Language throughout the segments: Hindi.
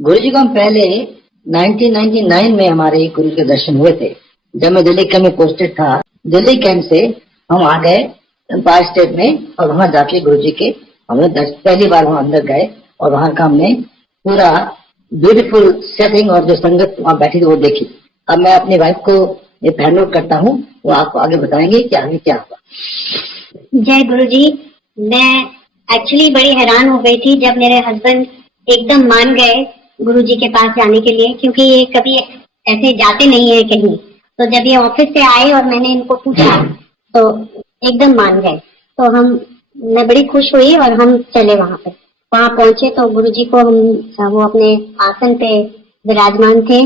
गुरु जी को हम पहले 1999 में हमारे गुरु के दर्शन हुए थे। जब मैं दिल्ली कैंप में पोस्टेड था, दिल्ली कैंप से हम आ गए एम्पायर स्टेट में और वहां जाके गुरु जी के हमने पहली बार वहां अंदर गए और वहां का हमने पूरा ब्यूटीफुल सेटिंग और जो संगत वहां बैठी थी वो देखी। अब मैं अपनी वाइफ को ये हैंड ओवर करता हूँ, वो आपको आगे बताएंगे कि आगे क्या हुआ। जय गुरु जी। मैं एक्चुअली बड़ी हैरान हो गई थी जब मेरे हस्बैंड एकदम मान गए गुरु जी के पास जाने के लिए, क्योंकि ये कभी ऐसे जाते नहीं है कहीं। तो जब ये ऑफिस से आए और मैंने इनको पूछा तो एकदम मान गए। तो मैं बड़ी खुश हुई और हम चले वहां पे। वहां पहुंचे तो गुरु जी को वो अपने आसन पे विराजमान थे।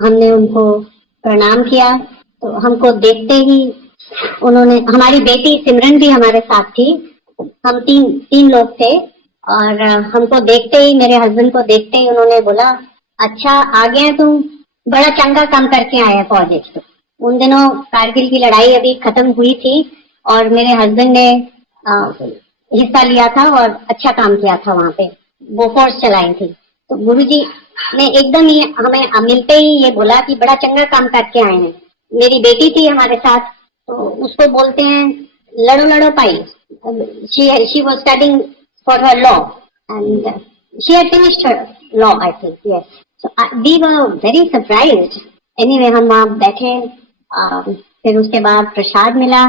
हमने उनको प्रणाम किया। तो हमको देखते ही उन्होंने, हमारी बेटी सिमरन भी हमारे साथ थी, हम तीन लोग थे। और हमको देखते ही, मेरे हस्बैंड को देखते ही उन्होंने बोला, अच्छा आ गया तुम, बड़ा चंगा काम करके आया प्रोजेक्ट। तो उन दिनों कारगिल की लड़ाई अभी खत्म हुई थी और मेरे हस्बैंड ने हिस्सा लिया था और अच्छा काम किया था वहां पे, बोफोर्स चलाई थी। तो गुरुजी ने एकदम ही हमें मिलते ही ये बोला कि बड़ा चंगा काम करके आए हैं। मेरी बेटी थी हमारे साथ, तो उसको बोलते हैं लड़ो लड़ो पाई। she was studying for her law and she had finished her law, I think. Yes. So we were very surprised. Anyway, हम वहाँ बैठे, फिर उसके बाद प्रसाद मिला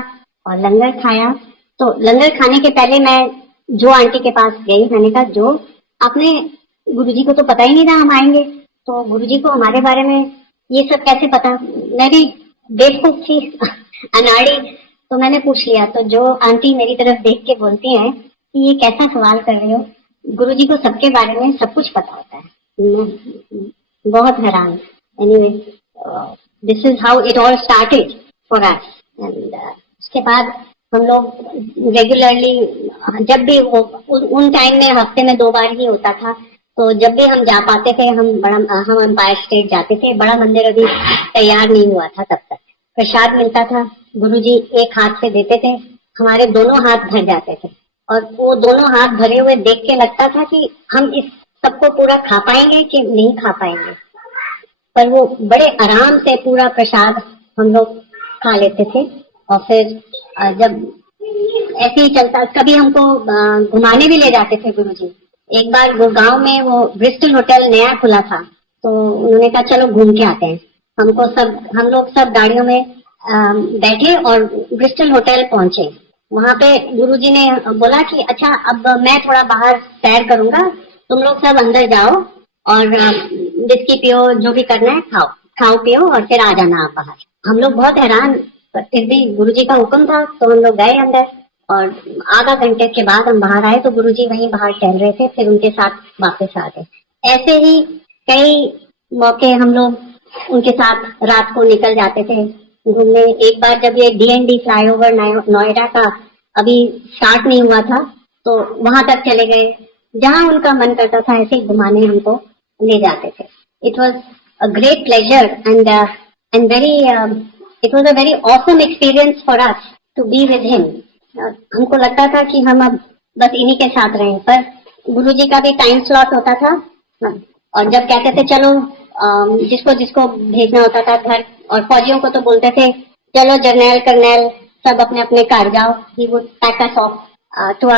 और लंगर खाया। तो लंगर खाने के पहले मैं जो आंटी के पास गई, मैंने कहा जो आपने, गुरुजी को तो पता ही नहीं था हम आएंगे, तो गुरुजी को हमारे बारे में ये सब कैसे पता। मैं भी बेवकूफ थी अनाड़ी, तो मैंने पूछ लिया। तो जो आंटी मेरी तरफ देख के बोलती हैं कि ये कैसा सवाल कर रहे हो, गुरुजी को सबके बारे में सब कुछ पता होता है। मैं बहुत हैरान। Anyway, this is how it all started for us. And उसके बाद हम लोग रेगुलरली, जब भी उन टाइम में हफ्ते में 2 बार ही होता था, तो जब भी हम जा पाते थे, हम एम्पायर स्टेट जाते थे। बड़ा मंदिर अभी तैयार नहीं हुआ था तब तक। प्रसाद मिलता था, गुरुजी एक हाथ से देते थे, हमारे दोनों हाथ भर जाते थे और वो दोनों हाथ भरे हुए देख के लगता था कि हम इस सबको पूरा खा पाएंगे कि नहीं खा पाएंगे। पर वो बड़े आराम से पूरा प्रसाद हम लोग खा लेते थे। और फिर जब ऐसे ही चलता, कभी हमको घुमाने भी ले जाते थे गुरुजी। एक बार गुड़गांव में वो ब्रिस्टल होटल नया खुला था, तो उन्होंने कहा चलो घूम के आते हैं। हम लोग सब गाड़ियों में बैठे और ब्रिस्टल होटल पहुंचे। वहां पे गुरुजी ने बोला कि अच्छा अब मैं थोड़ा बाहर सैर करूंगा, तुम लोग सब अंदर जाओ और विस्की पियो, जो भी करना है खाओ पियो और फिर आ जाना आप बाहर। हम लोग बहुत हैरान, पर फिर भी गुरुजी का हुक्म था तो हम लोग गए अंदर। और आधा घंटे के बाद हम बाहर आए तो गुरुजी वहीं बाहर टहल रहे थे, फिर उनके साथ वापस आ गए। ऐसे ही कई मौके हम लोग उनके साथ रात को निकल जाते थे घूमने। एक बार जब ये DND फ्लाईओवर नोएडा का अभी स्टार्ट नहीं हुआ था, तो वहां तक चले गए, जहां उनका मन करता था ऐसे घुमाने हमको ले जाते थे। It was a great pleasure and very, it was a very awesome experience for us to be with him. हमको लगता था कि हम अब बस इन्हीं के साथ रहें, पर गुरुजी का भी टाइम स्लॉट होता था और जब कहते थे चलो, जिसको जिसको भेजना होता था घर, और फौजियों को तो बोलते थे चलो जर्नैल कर्नैल सब अपने अपने घर जाओ, he would pack us off to a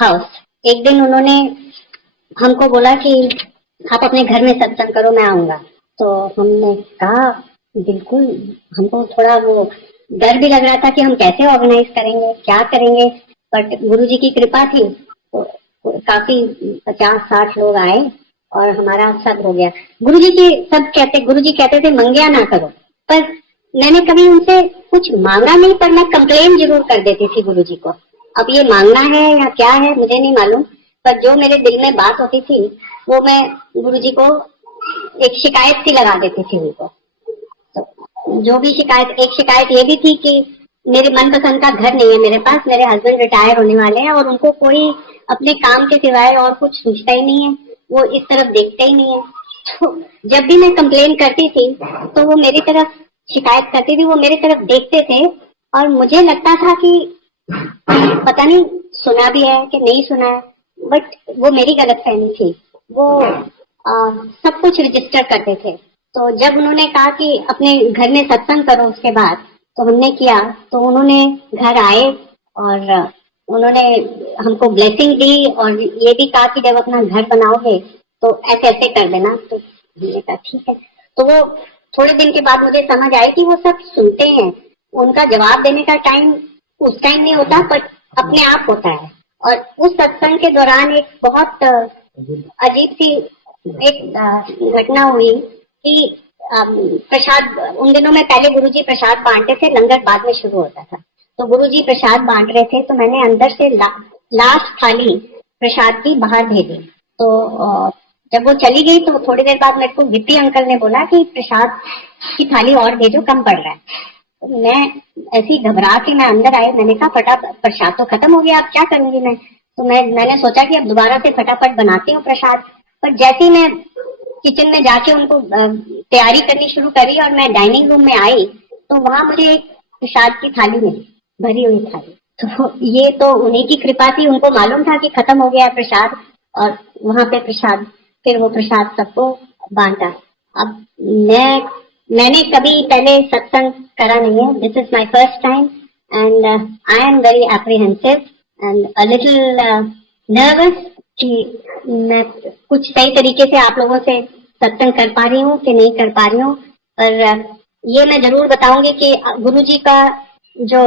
house. एक दिन उन्होंने हमको बोला कि आप अपने घर में सत्संग करो, मैं आऊंगा। तो हमने कहा बिल्कुल। हमको थोड़ा वो डर भी लग रहा था कि हम कैसे ऑर्गेनाइज करेंगे, क्या करेंगे, बट गुरुजी की कृपा थी तो काफी 50-60 लोग आए और हमारा सब हो गया। गुरुजी कहते थे मंगिया ना करो, पर मैंने कभी उनसे कुछ मांगा नहीं, पर मैं कंप्लेन जरूर कर देती थी गुरुजी को। अब ये मांगना है या क्या है मुझे नहीं मालूम, पर जो मेरे दिल में बात होती थी वो मैं गुरुजी को एक शिकायत सी लगा देती थी उनको। जो भी एक शिकायत ये भी थी कि मेरे मनपसंद का घर नहीं है मेरे पास, मेरे हस्बैंड रिटायर होने वाले हैं और उनको कोई अपने काम के सिवाय और कुछ सोचता ही नहीं है, वो इस तरफ देखते ही नहीं है। तो जब भी मैं कंप्लेन करती थी तो वो मेरी तरफ शिकायत करती थी, वो मेरी तरफ देखते थे और मुझे लगता था कि पता नहीं सुना भी है कि नहीं सुना है, बट वो मेरी गलतफहमी थी। वो सब कुछ रजिस्टर करते थे। तो जब उन्होंने कहा कि अपने घर में सत्संग करो उसके बाद, तो हमने किया। तो उन्होंने घर आए और उन्होंने हमको ब्लेसिंग दी और ये भी कहा कि जब अपना घर बनाओगे तो ऐसे ऐसे कर देना। तो हमने कहा ठीक है। तो वो थोड़े दिन के बाद मुझे समझ आई कि वो सब सुनते हैं, उनका जवाब देने का टाइम उस टाइम नहीं होता, पर अपने आप होता है। और उस सत्संग के दौरान एक बहुत अजीब सी एक घटना हुई कि प्रसाद, उन दिनों में पहले गुरुजी प्रसाद बांटते थे, लंगर बाद में शुरू होता था। तो गुरुजी प्रसाद बांट रहे थे, तो मैंने अंदर से लास्ट थाली प्रसाद की बाहर भेजी। तो जब वो चली गई तो थोड़ी देर बाद मेरे को गिट्टी अंकल ने बोला कि प्रसाद की थाली और भेजो, कम पड़ रहा है। तो मैं ऐसी घबरा के मैं अंदर आई। मैंने कहा फटाफट, प्रसाद तो खत्म हो गया, अब क्या करूंगी मैं। तो मैंने सोचा कि अब दोबारा से फटाफट बनाती हूँ प्रसाद। पर जैसे ही मैं किचन में जाके उनको तैयारी करनी शुरू करी और मैं डाइनिंग रूम में आई, तो वहां मुझे एक प्रसाद की थाली मिली, भरी हुई थाली। तो ये तो उन्हीं की कृपा थी, उनको मालूम था कि खत्म हो गया है प्रसाद, और वहां पे प्रसाद, फिर वो प्रसाद सबको बांटा। अब मैंने कभी पहले सत्संग करा नहीं है, this is my first time and I am very apprehensive and a little nervous कि मैं कुछ सही तरीके से आप लोगों से सत्संग कर पा रही हूँ कि नहीं कर पा रही हूँ। पर ये मैं जरूर बताऊंगी कि गुरुजी का जो,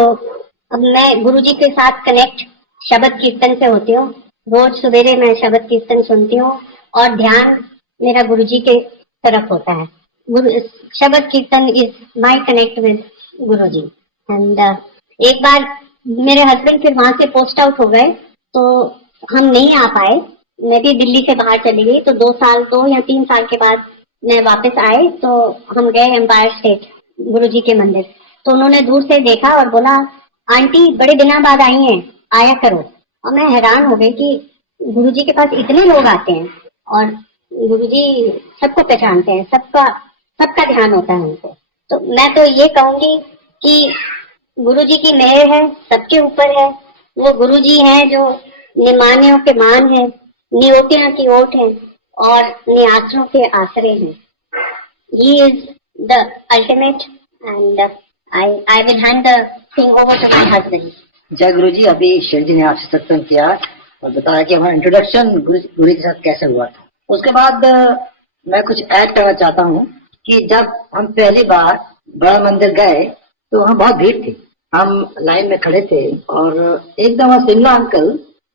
अब मैं गुरुजी के साथ कनेक्ट शब्द कीर्तन से होती हूँ। रोज सवेरे मैं शब्द कीर्तन सुनती हूँ और ध्यान मेरा गुरुजी के तरफ होता है। शब्द कीर्तन is my connect with Guruji. And एक बार मेरे हस्बैंड फिर वहां से पोस्ट आउट हो गए, तो हम नहीं आ पाए। मैं भी दिल्ली से बाहर चली गई। तो 2 या 3 साल के बाद मैं वापस आए, तो हम गए एम्पायर स्टेट गुरुजी के मंदिर। तो उन्होंने दूर से देखा और बोला, आंटी बड़े दिनों बाद आई हैं, आया करो। और मैं हैरान हो गई कि गुरुजी के पास इतने लोग आते हैं और गुरुजी सबको पहचानते हैं, सबका ध्यान होता है उनको। तो मैं तो ये कहूंगी कि गुरुजी की मेहर है, सबके ऊपर है। वो गुरुजी हैं जो निमानियों के मान है, नियोतियों की ओट है और नियात्रों के आसरे हैं। He is the ultimate and I will hand the thing over to my husband. जय गुरु जी। अभी शेर जी ने आपसे सत्संग किया और बताया कि हमारा इंट्रोडक्शन गुरु के साथ कैसे हुआ था। उसके बाद मैं कुछ ऐड करना चाहता हूँ कि जब हम पहली बार बड़ा मंदिर गए तो हम बहुत भीड़ थी, हम लाइन में खड़े थे और एकदम सिंगला अंकल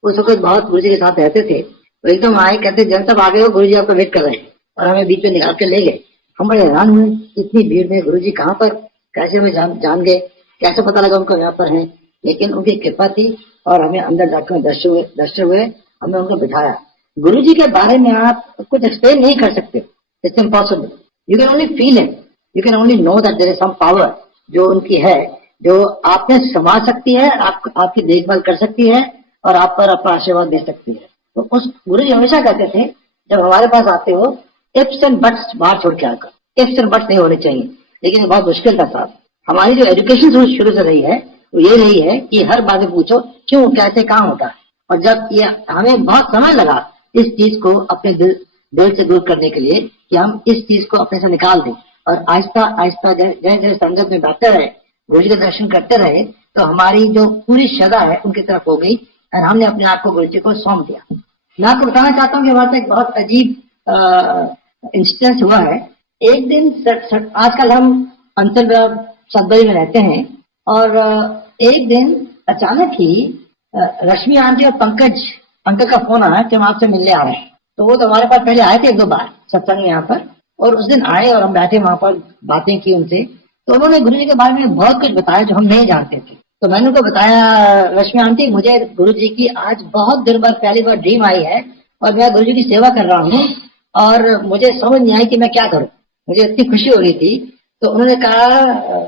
उस वक्त बहुत गुरु जी के साथ रहते थे। तो एकदम आए, कहते जन सब आ गए हो, गुरु जी आपका वेट कर रहे हैं, और हमें बीच में निकाल के ले गए। हम बड़े हैरान हुए, इतनी भीड़ में गुरु जी कहाँ पर, कैसे हमें जान गए, कैसे पता लगा उनको यहाँ पर है। लेकिन उनकी कृपा थी और हमें अंदर जाकर दर्शन हुए, हमें उनको बिठाया। गुरु जी के बारे में आप कुछ एक्सप्लेन नहीं कर सकते, it's impossible. You can only feel it, you can only know that there is some power जो उनकी है, जो आप में समा सकती है, आपकी देखभाल कर सकती है और आप पर अपना आशीर्वाद दे सकती है। तो उस गुरु जी हमेशा कहते थे, जब हमारे पास आते हो इफ्स एंड बट्स बाहर छोड़ के आकर, इफ्स एंड बट्स नहीं होने चाहिए। लेकिन ये बहुत मुश्किल था साहब। हमारी जो एजुकेशन शुरू से रही है वो ये रही है कि हर बात में पूछो क्यों, कैसे, कहाँ होता है। और जब ये हमें बहुत समय लगा इस चीज को अपने दिल से दूर करने के लिए कि हम इस चीज को अपने से निकाल दें, और आहिस्ता आहिस्ता जैसे संगत में बैठते रहे, गुरु जी का दर्शन करते रहे, तो हमारी जो पूरी श्रद्धा है उनकी तरफ हो गई और हमने अपने आप को गुरु जी को सौंप दिया। मैं आपको बताना चाहता हूँ कि हमारे साथ एक बहुत अजीब इंसिडेंस हुआ है। एक दिन आजकल हम अंचल सदबरी में रहते हैं और एक दिन अचानक ही रश्मि आंटी और पंकज अंकल का फोन आया कि हम आपसे मिलने आ रहे हैं। तो वो तो हमारे पास पहले आए थे 1-2 बार सत्संग में यहाँ पर, और उस दिन आए और हम बैठे वहां पर बातें की उनसे। तो उन्होंने गुरु जी के बारे में बहुत कुछ बताया जो हम नहीं जानते थे। तो मैंने उनको बताया, रश्मि आंटी मुझे गुरु जी की आज बहुत देर बाद पहली बार ड्रीम आई है और मैं गुरु जी की सेवा कर रहा हूँ और मुझे समझ नहीं आई कि मैं क्या करूँ, मुझे इतनी खुशी हो रही थी। तो उन्होंने कहा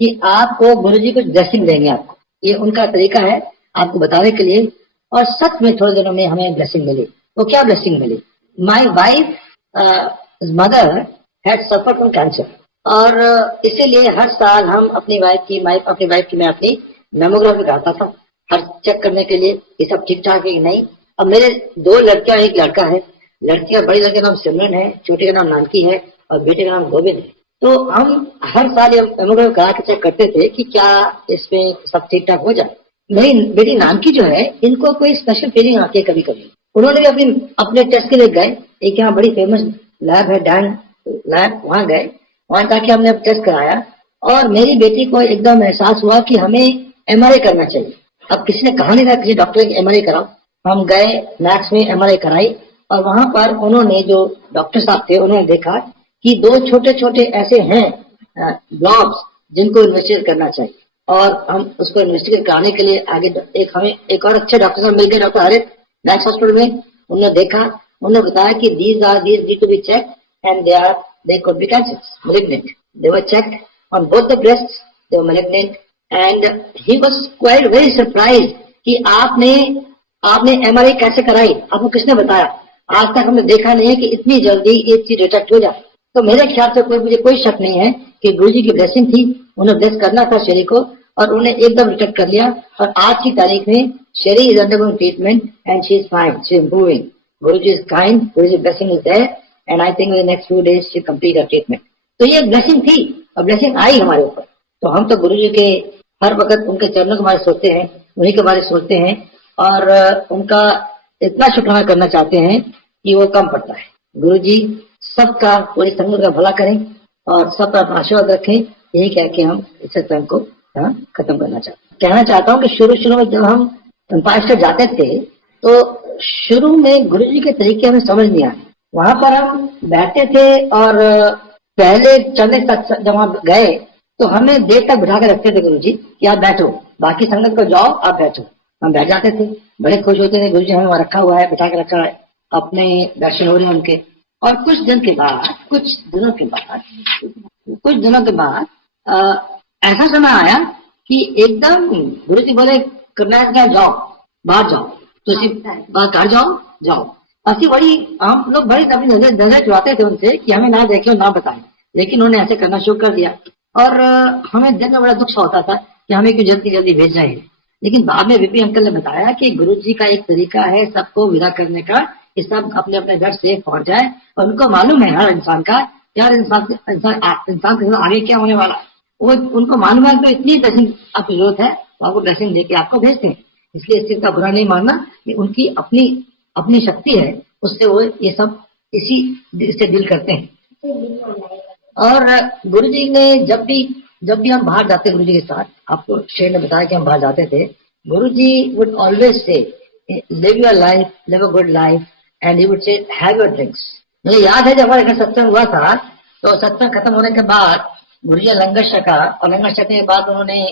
कि आपको गुरु जी कुछ ब्लेसिंग देंगे, आपको ये उनका तरीका है आपको बताने के लिए। और सच में थोड़े दिनों में हमें ब्लेसिंग मिली। तो क्या ब्लेसिंग मिली? My wife mother had suffered from cancer, और इसीलिए हर साल हम अपनी वाइफ की मैं अपनी मेमोग्राफी कराता था, हर चेक करने के लिए कि सब ठीक ठाक है कि नहीं। अब मेरे 2 लड़कियां एक लड़का है। लड़की का, बड़ी लड़की का नाम सिमरन है, छोटे का नाम नानकी है और बेटे का नाम गोविंद है। तो हम हर साल एमोग्राम करा के चेक करते थे कि क्या इसमें सब ठीक ठाक हो जाए। मेरी बेटी नानकी जो है, इनको कोई स्पेशल फीलिंग आती है कभी कभी। उन्होंने भी अपने टेस्ट के लिए गए, एक यहाँ बड़ी फेमस लैब है डैन लैब, वहां गए, वहां जाके हमने टेस्ट कराया और मेरी बेटी को एकदम एहसास हुआ कि हमें एमआरआई करना चाहिए। अब किसी ने कहा नहीं था किसी डॉक्टर की एमआरआई कराओ। हम गए, मैक्स में एमआरआई कराई और वहां पर उन्होंने, जो डॉक्टर साहब थे, उन्होंने देखा कि 2 छोटे छोटे ऐसे हैं ब्लॉब्स जिनको इन्वेस्टिगेट करना चाहिए। और हम उसको इन्वेस्टिगेट कराने के लिए आगे हमें एक और अच्छे डॉक्टर साहब मिल गए, डॉक्टर हरित, मैक्स हॉस्पिटल में। उन्होंने देखा, उन्होंने बताया कि these need to be checked and they could be cancers, malignant. They were checked on both the breasts, they were malignant, and he was quite very surprised कि आपने एमआरआई कैसे कराई, आपको किसने बताया? आज तक हमने देखा नहीं है कि इतनी जल्दी ये चीज डिटेक्ट हो जाए। तो मेरे ख्याल से मुझे कोई शक नहीं है कि गुरुजी की ब्लेसिंग थी, उन्हें ब्लेस करना था शेरी को और उन्हें एकदम डिटेक्ट कर लिया। और आज की तारीख में Sherry is undergoing treatment and she is fine, she is improving. Guruji is kind, Guruji blessing is there and I think in the next few days she complete her treatment. तो ये ब्लेसिंग थी और ब्लेसिंग आई हमारे ऊपर। तो हम तो गुरुजी के हर वक्त उनके चरणों के बारे सोचते हैं, उन्हीं के बारे सोचते हैं और उनका इतना शुक्राना करना चाहते हैं कि वो कम पड़ता है। गुरुजी सबका, पूरी संगत का भला करें और सबका आशीर्वाद रखें, यही कह के हम इस सत्संग को खत्म कहना चाहता हूँ कि शुरू में जब हम एम्पायर स्टेट जाते थे तो शुरू में गुरुजी के तरीके हमें समझ नहीं आए। वहां पर हम बैठते थे और पहले चलने तक जब वहां गए तो हमें देर तक बिठा के रखते थे गुरुजी कि आप बैठो, बाकी संगत को जाओ, आप बैठो। हम बैठ जाते थे, बड़े खुश होते थे, गुरुजी हमें वहां रखा हुआ है, बिठा के रखा है, अपने दर्शन हो रहे हैं उनके। और कुछ दिनों के बाद ऐसा समय आया कि एकदम गुरुजी बोले करना जाओ, बाहर जाओ, तो बाहर जाओ। ऐसी बड़ी, हम लोग बड़ी अपनी नजर चुराते थे उनसे कि हमें ना देखे और ना बताएं, लेकिन उन्होंने ऐसे करना शुरू कर दिया। और हमें दिन में बड़ा दुख होता था कि हमें क्यों जल्दी भेज रहे हैं। लेकिन बाद में वीपी अंकल ने बताया कि गुरुजी का एक तरीका है सबको विदा करने का, कि सब अपने अपने घर सेफ पहुंच जाए। और उनको मालूम है हर इंसान का, यार इंसान के आगे क्या होने वाला, वो उनको मालूम है कि इतनी ब्लेसिंग आपकी जरूरत है, तो आपको ब्लेसिंग देके आपको भेजते हैं। इसलिए इस चीज का बुरा नहीं मानना कि उनकी अपनी शक्ति है, उससे वो ये सब इससे डील करते हैं। और गुरुजी ने जब भी हम बाहर जाते गुरुजी के साथ, आपको शेर ने बताया कि हम बाहर जाते थे, Guruji would always say live your life, live a good life, and he would say have your drinks. मुझे याद है जब हमारे घर सत्संग हुआ था तो सत्संग खत्म होने के बाद गुरुजी लंगर छका और लंगर छकने के बाद उन्होंने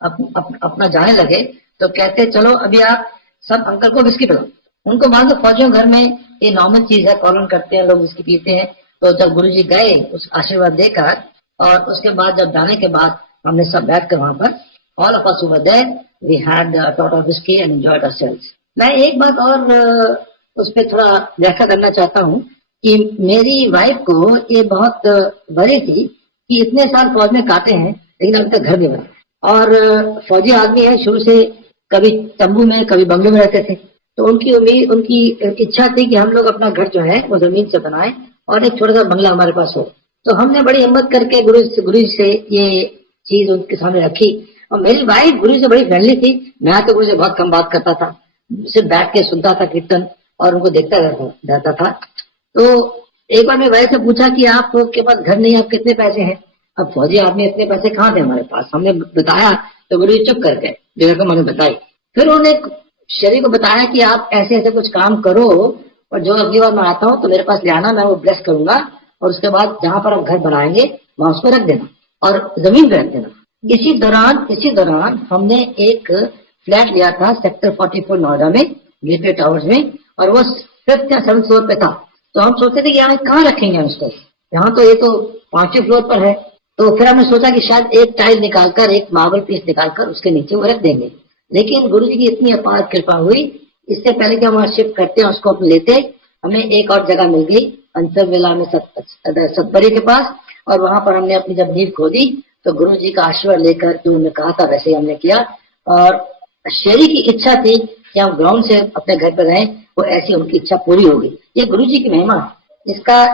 अपना जाने लगे तो कहते चलो अभी आप सब अंकल को विस्की पिलाओ। उनको मान लो फौजियों घर में ये नॉर्मल चीज है, कॉलन करते हैं लोग, विस्की पीते हैं। तो जब गुरुजी गए उस आशीर्वाद देकर और उसके बाद जब जाने के बाद हमने सब बैठ कर वहां पर all of us were there, we had tot of whisky and enjoyed ourselves. मैं एक बात और उस पर थोड़ा व्याख्या करना चाहता हूँ कि मेरी वाइफ को ये बहुत बड़ी थी कि इतने साल फौज में काटे हैं लेकिन अभी तक घर नहीं बना। और फौजी आदमी है, शुरू से कभी तंबू में कभी बंगले में रहते थे। तो उनकी इच्छा थी कि हम लोग अपना घर जो है वो जमीन से बनाए और एक छोटा सा बंगला हमारे पास हो। तो हमने बड़ी हिम्मत करके गुरु से ये चीज उनके सामने रखी। और मेरी वाइफ गुरु से बड़ी फ्रेंडली थी, मैं तो गुरु से बहुत कम बात करता था, सिर्फ बैठ के सुनता था कीर्तन और उनको देखता रहता था। तो एक बार मेरी वाइफ से पूछा कि आपके पास घर नहीं, आप कितने पैसे हैं? अब फौजी आदमी इतने पैसे कहाँ थे हमारे पास? हमने बताया तो गुरु जी चुप कर गए, जो रकम मैंने बताई। फिर उन्होंने शरीर को बताया कि आप ऐसे ऐसे कुछ काम करो और जो अगली बार मैं आता हूँ तो मेरे पास ले आना, मैं वो ब्लेस करूंगा और उसके बाद जहां पर आप घर बनाएंगे वहां उसको रख देना और जमीन पे रख देना। इसी दौरान हमने एक फ्लैट लिया था सेक्टर 44 नोएडा में, गेटवे टावर्स में, और वो 5th या 7th फ्लोर पे था। तो हम सोचते थे कि यहाँ कहाँ रखेंगे हम इसको, यहाँ तो ये तो 5वीं फ्लोर पर है। तो फिर हमने सोचा कि शायद एक टाइल निकालकर, एक मार्बल पीस निकालकर उसके नीचे वो रख देंगे। लेकिन गुरु जी की इतनी अपार कृपा हुई, इससे पहले कि हम वहाँ शिफ्ट करते हैं उसको अपने लेते, हमें एक और जगह मिल गई अंसर विला में सतपरी के पास। और वहां पर हमने अपनी जब नींव खोदी तो गुरु जी का आशीर्वाद लेकर जो उन्होंने कहा था वैसे ही हमने किया। और शेरी की इच्छा थी कि हम ग्राउंड से अपने घर पर रहें, वो ऐसी उनकी इच्छा पूरी हो गई। ये गुरु जी की महिमा है। इसका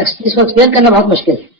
एक्सप्लेन करना बहुत मुश्किल है।